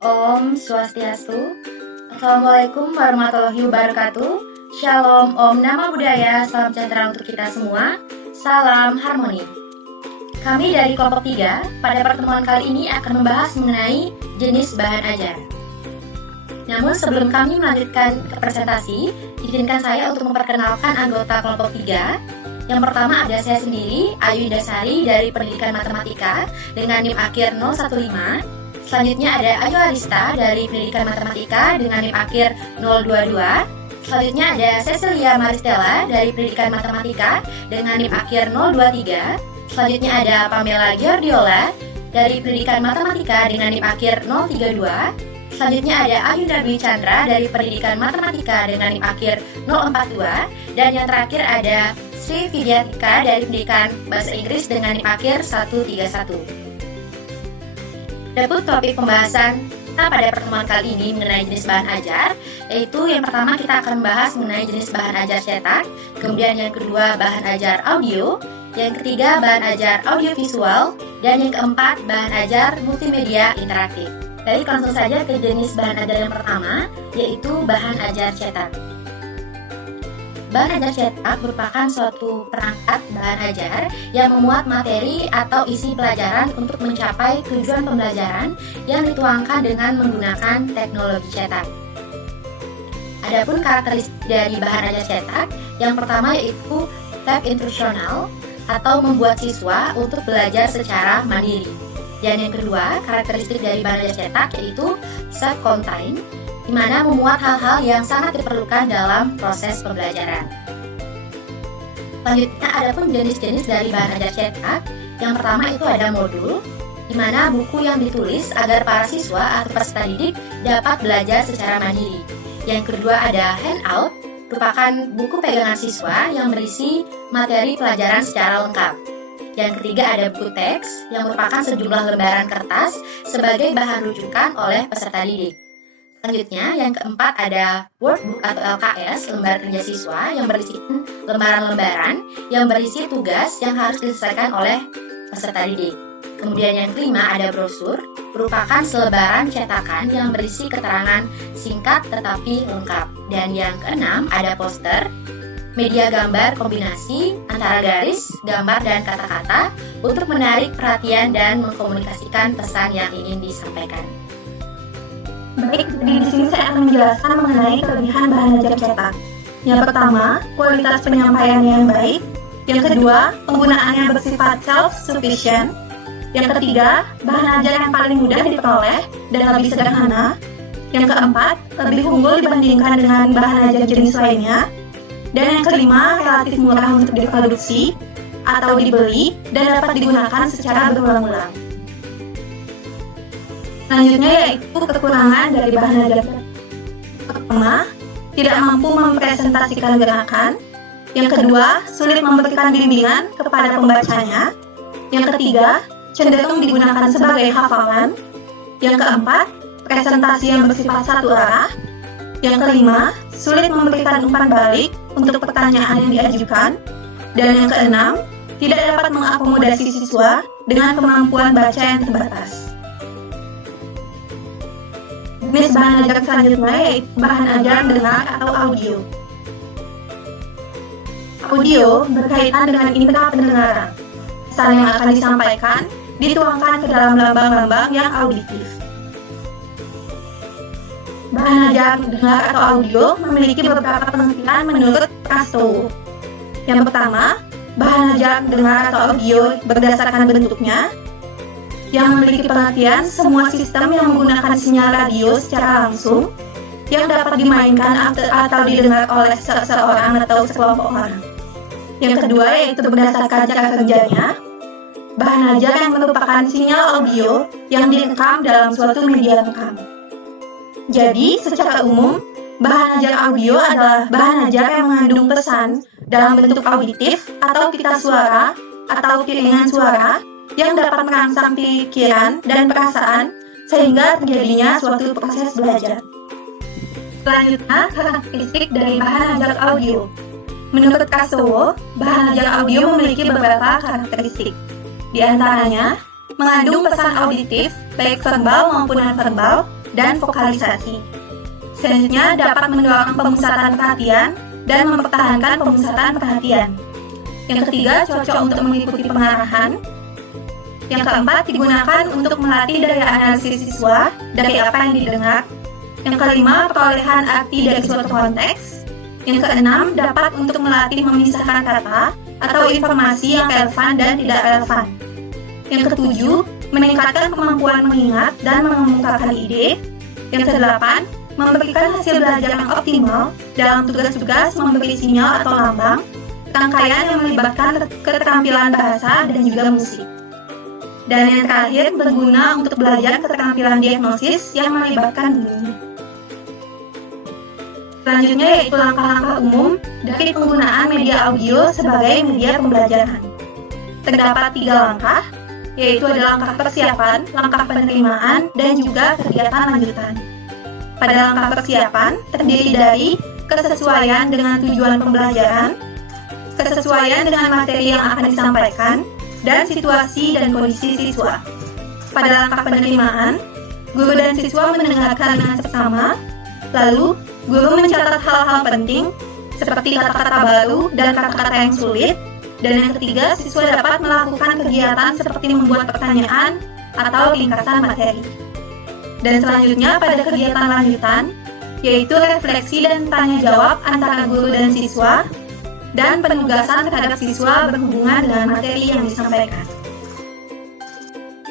Om Swastiastu. Assalamualaikum warahmatullahi wabarakatuh. Shalom, Om Nama Budaya, salam sejahtera untuk kita semua. Salam harmoni. Kami dari kelompok 3 pada pertemuan kali ini akan membahas mengenai jenis bahan ajar. Namun sebelum kami melanjutkan ke presentasi, izinkan saya untuk memperkenalkan anggota kelompok 3. Yang pertama ada saya sendiri, Ayu Indasari dari Pendidikan Matematika dengan NIM akhir 015. Selanjutnya ada Ayu Arista dari Pendidikan Matematika dengan NIM akhir 022. Selanjutnya ada Cecilia Maristella dari Pendidikan Matematika dengan NIM akhir 023. Selanjutnya ada Pamela Giordiola dari Pendidikan Matematika dengan NIM akhir 032. Selanjutnya ada Ayunda Dwi Chandra dari Pendidikan Matematika dengan NIM akhir 042. Dan yang terakhir ada Sri Vidyatika dari Pendidikan Bahasa Inggris dengan NIM akhir 131. Dapur topik pembahasan kita pada pertemuan kali ini mengenai jenis bahan ajar, yaitu yang pertama kita akan membahas mengenai jenis bahan ajar cetak, kemudian yang kedua bahan ajar audio, yang ketiga bahan ajar audiovisual, dan yang keempat bahan ajar multimedia interaktif. Baik, langsung saja ke jenis bahan ajar yang pertama, yaitu bahan ajar cetak. Bahan ajar cetak merupakan suatu perangkat bahan ajar yang memuat materi atau isi pelajaran untuk mencapai tujuan pembelajaran yang dituangkan dengan menggunakan teknologi cetak. Adapun karakteristik dari bahan ajar cetak, yang pertama yaitu tab instruksional atau membuat siswa untuk belajar secara mandiri. Dan yang kedua, karakteristik dari bahan ajar cetak yaitu self-contained, di mana memuat hal-hal yang sangat diperlukan dalam proses pembelajaran. Selanjutnya, ada pun jenis-jenis dari bahan ajar cetak. Yang pertama itu ada modul, di mana buku yang ditulis agar para siswa atau peserta didik dapat belajar secara mandiri. Yang kedua ada handout, merupakan buku pegangan siswa yang berisi materi pelajaran secara lengkap. Yang ketiga ada buku teks, yang merupakan sejumlah lembaran kertas sebagai bahan rujukan oleh peserta didik. Selanjutnya, yang keempat ada workbook atau LKS, lembar kerja siswa yang berisi lembaran-lembaran yang berisi tugas yang harus diselesaikan oleh peserta didik. Kemudian yang kelima ada brosur, merupakan selebaran cetakan yang berisi keterangan singkat tetapi lengkap. Dan yang keenam ada poster, media gambar kombinasi antara garis, gambar, dan kata-kata untuk menarik perhatian dan mengkomunikasikan pesan yang ingin disampaikan. Baik, jadi di sini saya akan menjelaskan mengenai kelebihan bahan ajar cetak. Yang pertama, kualitas penyampaiannya yang baik. Yang kedua, penggunaannya bersifat self-sufficient. Yang ketiga, bahan ajar yang paling mudah diperoleh dan lebih sederhana. Yang keempat, lebih unggul dibandingkan dengan bahan ajar jenis lainnya. Dan yang kelima, relatif murah untuk diproduksi atau dibeli dan dapat digunakan secara berulang-ulang. Selanjutnya yaitu kekurangan dari bahan ajar. Pertama, tidak mampu mempresentasikan gerakan. Yang kedua, sulit memberikan bimbingan kepada pembacanya. Yang ketiga, cenderung digunakan sebagai hafalan. Yang keempat, presentasi yang bersifat satu arah. Yang kelima, sulit memberikan umpan balik untuk pertanyaan yang diajukan. Dan yang keenam, tidak dapat mengakomodasi siswa dengan kemampuan baca yang terbatas. Jenis bahan ajar selanjutnya yaitu bahan ajar dengar atau audio. Audio berkaitan dengan indera pendengaran. Pesan yang akan disampaikan dituangkan ke dalam lambang-lambang yang auditif. Bahan ajar dengar atau audio memiliki beberapa pengertian menurut Prastowo. Yang pertama, bahan ajar dengar atau audio berdasarkan bentuknya, yang memiliki pengertian semua sistem yang menggunakan sinyal radio secara langsung yang dapat dimainkan atau didengar oleh seseorang atau sekelompok orang. Yang kedua yaitu berdasarkan cara kerjanya, bahan ajar yang merupakan sinyal audio yang direkam dalam suatu media rekam. Jadi, secara umum, bahan ajar audio adalah bahan ajar yang mengandung pesan dalam bentuk auditif atau pita suara atau piringan suara yang dapat merangsang pikiran dan perasaan sehingga terjadinya suatu proses belajar. Selanjutnya, karakteristik dari bahan ajar audio. Menurut Prastowo, bahan ajar audio memiliki beberapa karakteristik. Di antaranya, mengandung pesan auditif, baik verbal maupun non-verbal, dan vokalisasi. Selanjutnya dapat mendorong pemusatan perhatian dan mempertahankan pemusatan perhatian. Yang ketiga, cocok untuk mengikuti pengarahan. Yang keempat, digunakan untuk melatih daya analisis siswa dari apa yang didengar. Yang kelima, perolehan arti dari suatu konteks. Yang keenam, dapat untuk melatih memisahkan kata atau informasi yang relevan dan tidak relevan. Yang ketujuh, meningkatkan kemampuan mengingat dan mengemukakan ide. Yang kedelapan, memberikan hasil belajar yang optimal dalam tugas-tugas memberi sinyal atau lambang, rangkaian yang melibatkan keterampilan bahasa dan juga musik. Dan yang terakhir, berguna untuk belajar keterampilan diagnosis yang melibatkan bunyi. Selanjutnya yaitu langkah-langkah umum dari penggunaan media audio sebagai media pembelajaran. Terdapat 3 langkah, yaitu ada langkah persiapan, langkah penerimaan, dan juga kegiatan lanjutan. Pada langkah persiapan, terdiri dari kesesuaian dengan tujuan pembelajaran, kesesuaian dengan materi yang akan disampaikan, dan situasi dan kondisi siswa. Pada langkah penerimaan, guru dan siswa mendengarkan dengan seksama, lalu guru mencatat hal-hal penting seperti kata-kata baru dan kata-kata yang sulit, dan yang ketiga, siswa dapat melakukan kegiatan seperti membuat pertanyaan atau ringkasan materi. Dan selanjutnya pada kegiatan lanjutan, yaitu refleksi dan tanya jawab antara guru dan siswa, dan penugasan terhadap siswa berhubungan dengan materi yang disampaikan.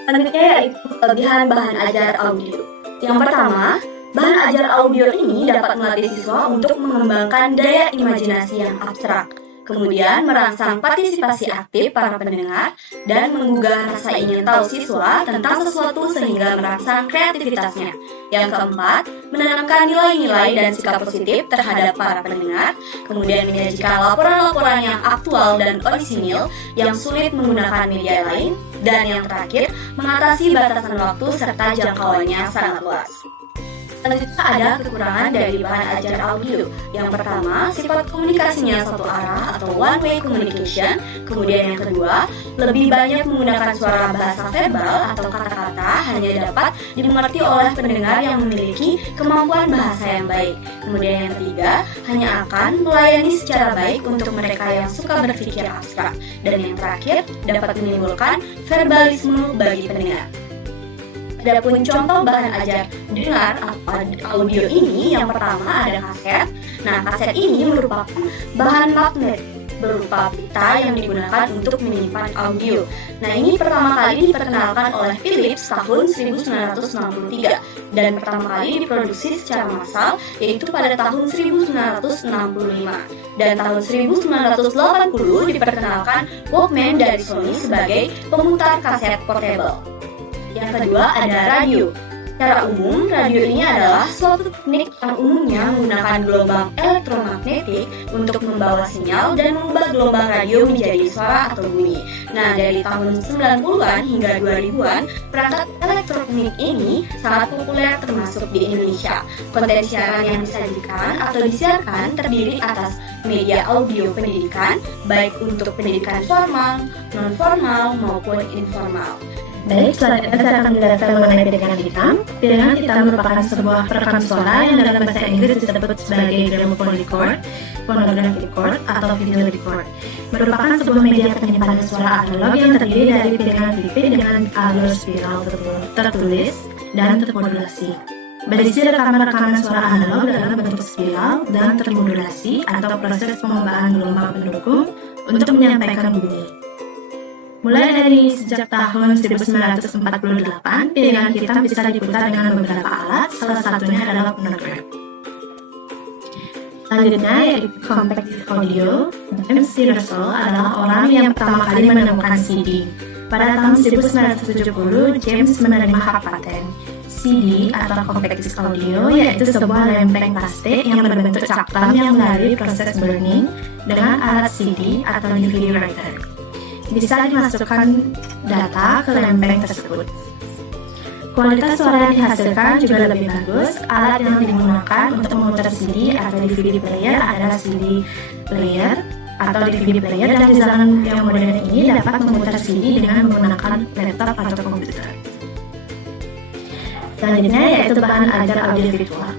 Selanjutnya yaitu kelebihan bahan ajar audio. Yang pertama, bahan ajar audio ini dapat melatih siswa untuk mengembangkan daya imajinasi yang abstrak, kemudian merangsang partisipasi aktif para pendengar, dan menggugah rasa ingin tahu siswa tentang sesuatu sehingga merangsang kreativitasnya. Yang keempat, menanamkan nilai-nilai dan sikap positif terhadap para pendengar, kemudian menyajikan laporan-laporan yang aktual dan orisinil yang sulit menggunakan media lain, dan yang terakhir, mengatasi batasan waktu serta jangkauannya sangat luas. Selanjutnya ada kekurangan dari bahan ajar audio. Yang pertama, sifat komunikasinya satu arah atau one way communication. Kemudian yang kedua, lebih banyak menggunakan suara bahasa verbal atau kata-kata hanya dapat dimengerti oleh pendengar yang memiliki kemampuan bahasa yang baik. Kemudian yang ketiga, hanya akan melayani secara baik untuk mereka yang suka berpikir abstrak. Dan yang terakhir, dapat menimbulkan verbalisme bagi pendengar. Adapun contoh bahan ajar dengar audio ini, yang pertama ada kaset. Nah, kaset ini merupakan bahan magnet berupa pita yang digunakan untuk menyimpan audio. Nah, ini pertama kali diperkenalkan oleh Philips tahun 1963 dan pertama kali diproduksi secara massal yaitu pada tahun 1965. Dan tahun 1980 diperkenalkan Walkman dari Sony sebagai pemutar kaset portable. Yang kedua ada radio. Secara umum, radio ini adalah suatu teknik yang umumnya menggunakan gelombang elektromagnetik untuk membawa sinyal dan mengubah gelombang radio menjadi suara atau bunyi. Nah, dari tahun 90-an hingga 2000-an, perangkat elektronik ini sangat populer termasuk di Indonesia. Konten siaran yang disajikan atau disiarkan terdiri atas media audio pendidikan, baik untuk pendidikan formal, non-formal, maupun informal. Baik, selanjutnya saya akan menjelaskan mengenai piringan hitam. Piringan hitam merupakan sebuah perekam suara yang dalam bahasa Inggris disebut sebagai gramophone record, phonograph record, atau video record. Merupakan sebuah media penyimpanan suara analog yang terdiri dari piringan pipih dengan alur spiral tertulis dan termodulasi. Berisi rekaman-rekaman suara analog dalam bentuk spiral dan termodulasi atau proses pembukaan gelombang pendukung untuk menyampaikan bunyi. Mulai dari sejak tahun 1948, piringan hitam bisa diputar dengan beberapa alat, salah satunya adalah phonograph. Selanjutnya yaitu compact disc audio. James C. Russell adalah orang yang pertama kali menemukan CD. Pada tahun 1970, James menerima hak paten. CD atau compact disc audio yaitu sebuah lempeng plastik yang berbentuk cakram yang melalui proses burning dengan alat CD atau DVD writer. Bisa dimasukkan data ke lempeng tersebut. Kualitas suara yang dihasilkan juga lebih bagus. Alat yang digunakan untuk memutar CD atau DVD player adalah CD player atau DVD player, dan di zaman yang modern ini dapat memutar CD dengan menggunakan laptop atau komputer. Selanjutnya yaitu bahan ajar audiovisual.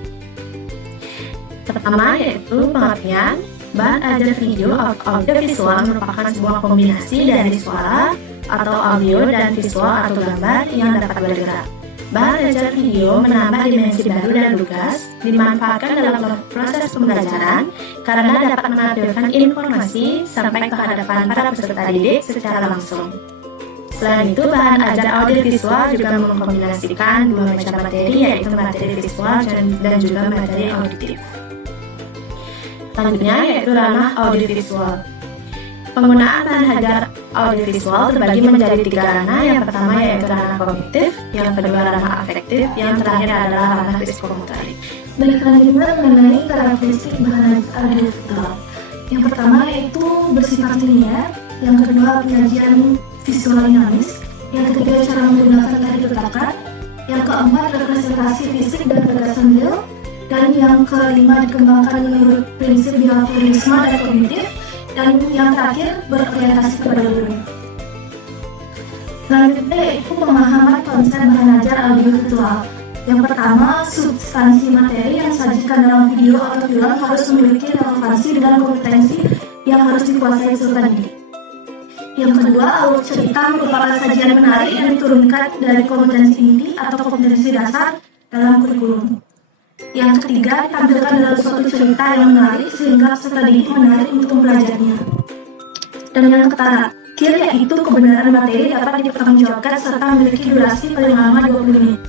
Pertama yaitu pengertian. Bahan ajar video audiovisual merupakan sebuah kombinasi dari suara atau audio dan visual atau gambar yang dapat bergerak. Bahan ajar video menambah dimensi baru dan lugas, dimanfaatkan dalam proses pembelajaran karena dapat menampilkan informasi sampai ke hadapan para peserta didik secara langsung. Selain itu, bahan ajar audiovisual juga mengkombinasikan dua macam materi, yaitu materi visual dan juga materi auditif. Selanjutnya yaitu ranah audiovisual. Penggunaan bahan ajar audiovisual terbagi menjadi 3 ranah. Yang pertama yaitu ranah kognitif, yang kedua ranah afektif, yang terakhir adalah ranah psikomotorik. Baik, selanjutnya mengenai karakteristik bahan audiovisual. Yang pertama yaitu bersifat linear, yang kedua penyajian visual dinamis, yang ketiga cara menggunakan tadi diletakkan, yang keempat representasi fisik dan gagasan real, dan yang kelima dikembangkan menurut prinsip behaviorisme dan kognitif, dan yang terakhir berorientasi kepada guru. Selanjutnya yaitu pemahaman konsep bahan ajar audiovisual. Yang pertama, substansi materi yang disajikan dalam video atau film harus memiliki relevansi dengan kompetensi yang harus dikuasai peserta didik. Yang kedua, alur cerita merupakan sajian menarik yang diturunkan dari kompetensi inti atau kompetensi dasar dalam kurikulum. Yang ketiga, ditampilkan dalam suatu cerita yang menarik sehingga peserta didik menarik untuk mempelajarinya. Dan yang terakhir yaitu kebenaran materi dapat dipertanggungjawabkan serta memiliki durasi paling lama 20 menit.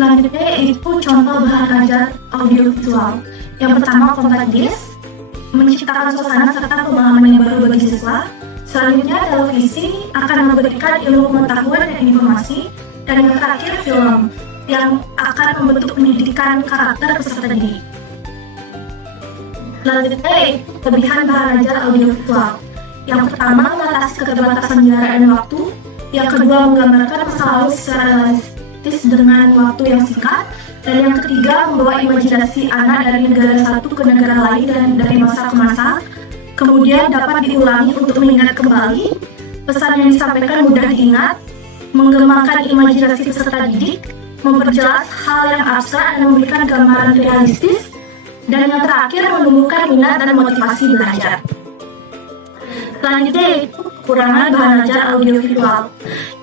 Selanjutnya yaitu contoh bahan ajar audiovisual. Yang pertama, compact disc, menciptakan suasana serta pemahaman yang baru bagi siswa. Selanjutnya, televisi akan memberikan ilmu pengetahuan dan informasi. Dan yang terakhir, film yang akan membentuk pendidikan karakter peserta didik. Selanjutnya yaitu kelebihan bahan ajar audiovisual. Yang pertama, mengatasi keterbatasan biaya dan waktu. Yang kedua, menggambarkan masa lalu secara realistis dengan waktu yang singkat. Dan yang ketiga, membawa imajinasi anak dari negara satu ke negara lain dan dari masa ke masa. Kemudian dapat diulangi untuk mengingat kembali. Pesan yang disampaikan mudah diingat, mengembangkan imajinasi peserta didik, memperjelas hal yang abstrak dan memberikan gambaran realistis, dan yang terakhir menumbuhkan minat dan motivasi belajar. Selanjutnya yaitu kekurangan bahan ajar audiovisual.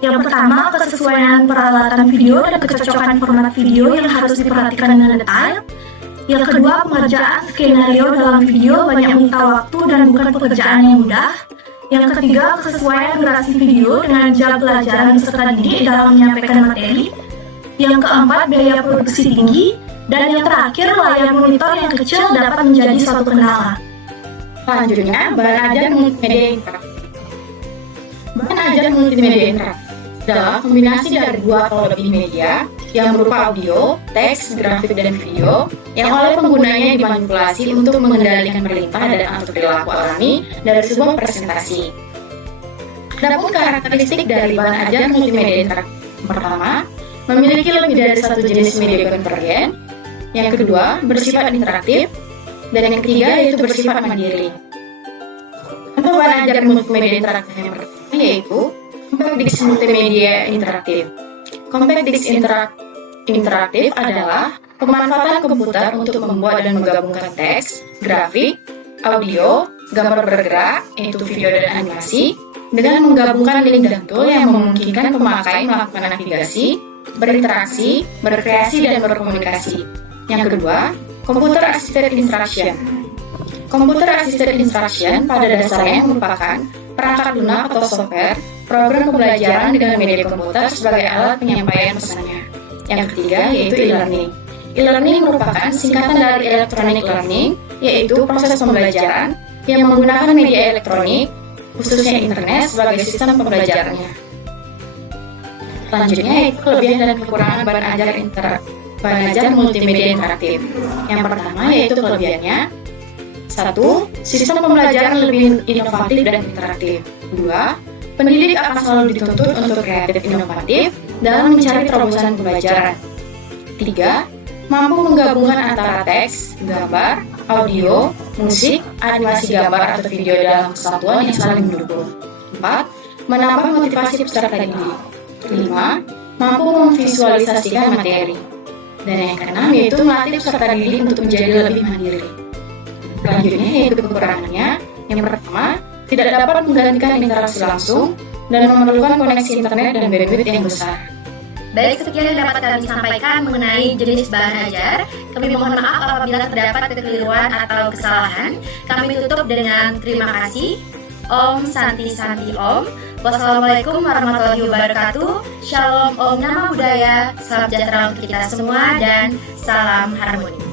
Yang pertama, kesesuaian peralatan video dan kecocokan format video yang harus diperhatikan dengan detail. Yang kedua, pengerjaan skenario dalam video banyak meminta waktu dan bukan pekerjaan yang mudah. Yang ketiga, kesesuaian durasi video dengan jam pelajaran peserta didik dalam menyampaikan materi. Yang keempat, biaya produksi tinggi. Dan yang terakhir, layar monitor yang kecil dapat menjadi suatu kendala. Selanjutnya, bahan ajar multimedia interaktif. Bahan ajar multimedia interaktif adalah kombinasi dari 2 atau lebih media yang berupa audio, teks, grafik, dan video yang oleh penggunanya dimanipulasi untuk mengendalikan perintah dan atau perilaku alami dari sebuah presentasi. Adapun karakteristik dari bahan ajar multimedia interaktif pertama, memiliki lebih dari satu jenis media konvergen. Yang kedua, bersifat interaktif. Dan yang ketiga, yaitu bersifat mandiri. Contoh bahan ajar multimedia interaktif yang pertama yaitu Compact Disc Multimedia Interaktif. Compact Disc Interaktif adalah pemanfaatan komputer untuk membuat dan menggabungkan teks, grafik, audio, gambar bergerak, yaitu video dan animasi, dengan menggabungkan link dan tool yang memungkinkan pemakai melakukan navigasi, berinteraksi, berkreasi, dan berkomunikasi. Yang kedua, Computer Assisted Instruction. Computer Assisted Instruction pada dasarnya merupakan perangkat lunak atau software, program pembelajaran dengan media komputer sebagai alat penyampaian pesannya. Yang ketiga, yaitu e-learning. E-learning merupakan singkatan dari electronic learning, yaitu proses pembelajaran yang menggunakan media elektronik, khususnya internet, sebagai sistem pembelajarannya. Selanjutnya, yaitu kelebihan dan kekurangan bahan ajar multimedia interaktif. Yang pertama yaitu kelebihannya. 1. Sistem pembelajaran lebih inovatif dan interaktif. 2. Pendidik akan selalu dituntut untuk kreatif inovatif dalam mencari terobosan pembelajaran. 3. Mampu menggabungkan antara teks, gambar, audio, musik, animasi gambar atau video dalam kesatuan yang saling mendukung. 4. Menambah motivasi peserta didik. 5. mampu memvisualisasikan materi. Dan yang keenam yaitu melatih peserta didik untuk menjadi lebih mandiri. Selanjutnya yaitu kekurangannya. Yang pertama, tidak dapat menggantikan interaksi langsung dan memerlukan koneksi internet dan bandwidth yang besar. Baik, sekian yang dapat kami sampaikan mengenai jenis bahan ajar. Kami mohon maaf apabila terdapat kekeliruan atau kesalahan. Kami tutup dengan terima kasih. Om Santi Santi Om. Wassalamualaikum warahmatullahi wabarakatuh. Shalom Om Nama Budaya. Salam sejahtera untuk kita semua dan salam harmoni.